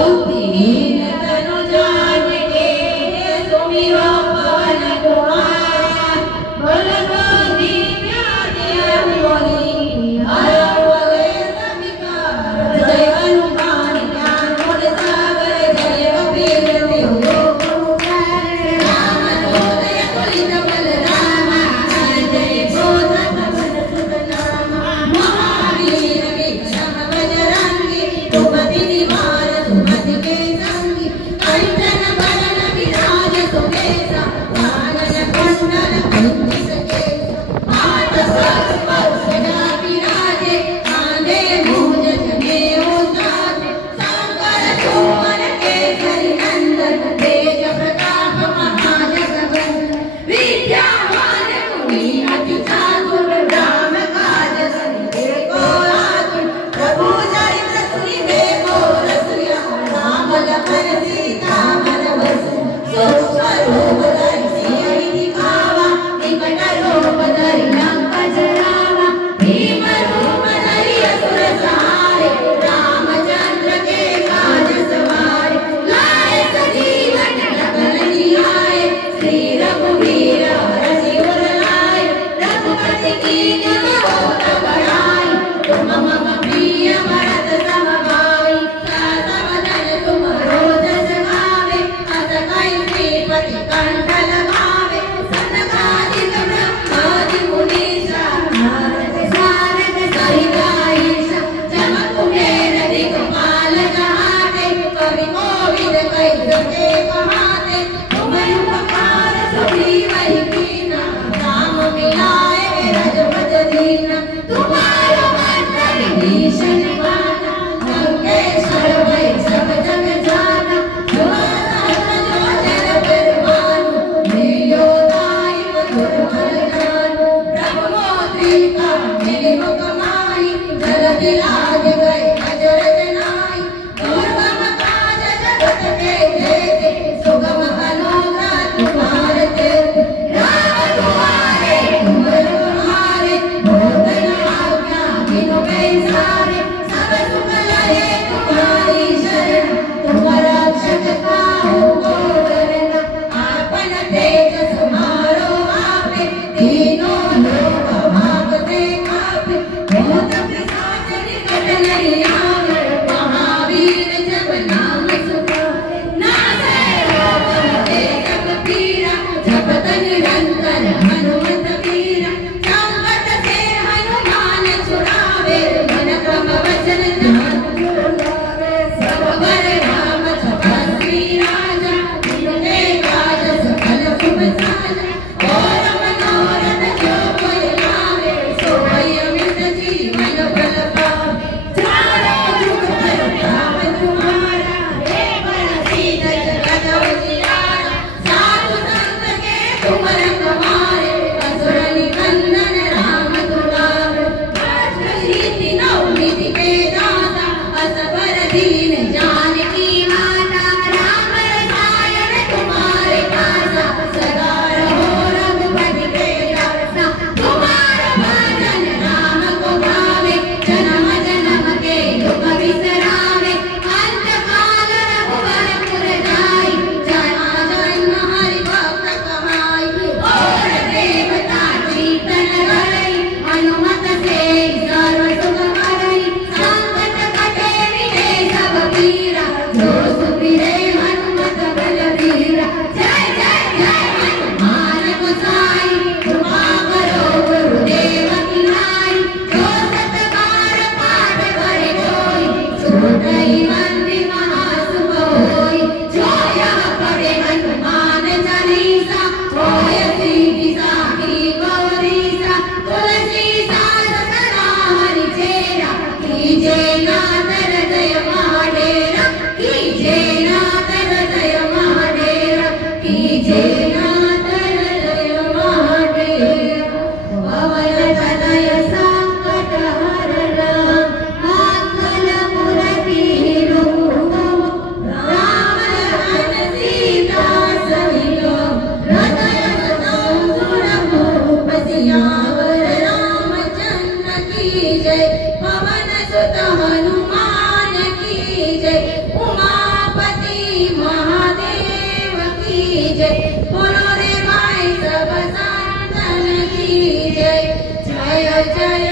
बुद्धिहीन तनु जान के सुमिरो पवन कुमार बल बुद्धि व्याधि बोली हर वगे सविकार जय हनुमान ज्ञान गुण सागर जय कबीर तिहु राम दूत अतुलित बल रामा जय पुत्र पवन सुत नामा महावीर विक्रम बजरंगी सुमति निवार सुमति के संगी कंचन बरन विराज सुबेसा कानन कुंडल कुंजित केसा हाथ पर सदा विराजे कांधे मूंज जनेऊ साजे शंकर सुवन केसरी नंदन तेज प्रताप महाजगवंदन विद्यावान गुणी अति चातुर राम काज करिबे को आतुर प्रभु चरित्र सुनिबे को रसिया राम लखन सीता मन बसु सूक्ष्म रूप धरि सियहि दिखावा निकट रूप धरि लंक जरावा भीम रूप धरि असुर सहारे रामचंद्र के काज सवारे लाए सजीवन लखन जियाए श्री रघुवीर हरषि उर लाए रघुपति कीन्हि बहुत बड़ाई तुम मम प्रिय भरत सम भाई सहस वदन तुमरो जस गावे अस कहि श्रीपति कंठ लगावे सनकादिक ब्रह्मादि मुनीसा नारद सारद सहित अहिसा जम कुबेर दिक्पाल जहाते कवि कोविद कहि सके कहाते तुम उपकार सुग्रीव कीना राम मिलाए रजपत दीना तुम्हारा मंत्र विभीषण माना लंकेश्वर भय सब जग जाना जो सहस्र जो जन पेरमानु लील्यो दाई मधुर फल जानु प्रभु मोद्रिका मिलि मुख माहि जलधि लाग गए अजरज नाहि दुर्गम काज जगत के जेते सुगम अनुग्रह तुम्हारे तेते राम दुआरे तुम तुम्हारे भोगन आज्ञा बिनु पैसारे सब सुख लहे तुम्हारी शरण तुम रक्षक काहू को डरना आपन तेज समारो आपे तीनों लोक भागते कापे भूत पिशाच निकट नहीं आवे महावीर जब नाम सुनावे नासे रोग हरे सब पीरा जपत निरंतर हनुमत वीरा संकट से हनुमान छुड़ावे मन क्रम वचन ध्यान छुड़ावे सब पर राम तपस्वी राजा तिनके काज सकल शुभ साजा और मनोरथ जो कोई लावे सोई अमित जीवन फल पावे चारों जुग परताप तुम्हारा हे बरसीत जगत उजियारा साधु संत के तुम रखवारे असुर निकंदन राम दुलारे अष्टसिद्धि नवनिधि के दाता असबर दीन जानकी माता राम रसायन तुम्हारे पासा सदा रहो रघुपति के दासा तुम्हारा भजन राम को भावे जन्म जन्म के दुख बिसरावे अंत काल रघुवर जाई जना जन्म हरि भक्त कहाई और देवता कीर्तन करई हनुमत से सर्व सुख करई संकट कटे मिटे सब पीरा जो सुमिरे हनुमत बलबीरा जय जय जय हनुमान गोसाई कृपा करो गुरुदेव की नाई जो सतबार पाठ करे कोई सुनई मंदि महासुख होई जो यह पढ़े हनुमान चालीसा होय सिद्धि साखी गौरीसा तुलसी दास सदा हरि चेरा कीजे नाथ हृदय महाडेरा कीजे नाथ हृदय महाडेरा कीजे नाथ हृदय महाडेरा पवन तनय संकट हरना मंगल मूर्ति रूप राम लखन सीता सहित हृदय सुर भूप सियावर रामचंद्र की जय पवन सुत हनुमान की जय उमा जय